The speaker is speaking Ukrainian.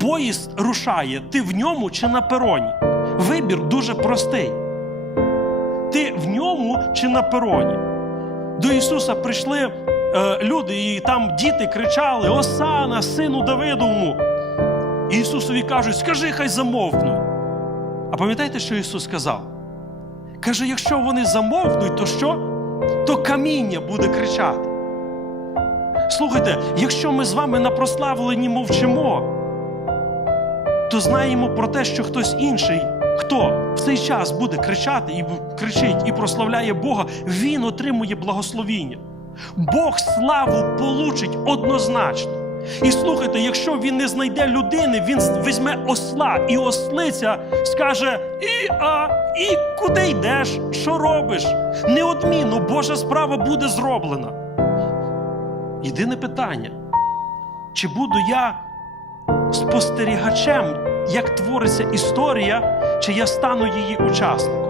поїзд рушає, ти в ньому чи на пероні? Вибір дуже простий. Ти в ньому чи на пероні? До Ісуса прийшли е, люди, і там діти кричали: Осана, сину Давидовому. І Ісусові кажуть, скажи, хай замовкнуть. А пам'ятаєте, що Ісус сказав? Каже, якщо вони замовкнуть, то що? То каміння буде кричати. Слухайте, якщо ми з вами на прославленні мовчимо, то знаємо про те, що хтось інший, хто в цей час буде кричати і кричить і прославляє Бога, він отримує благословіння. Бог славу получить однозначно. І слухайте, якщо він не знайде людини, він візьме осла, і ослиця скаже: І а, і куди йдеш, що робиш? Неодмінно Божа справа буде зроблена. Єдине питання: чи буду я спостерігачем, як твориться історія, чи я стану її учасником?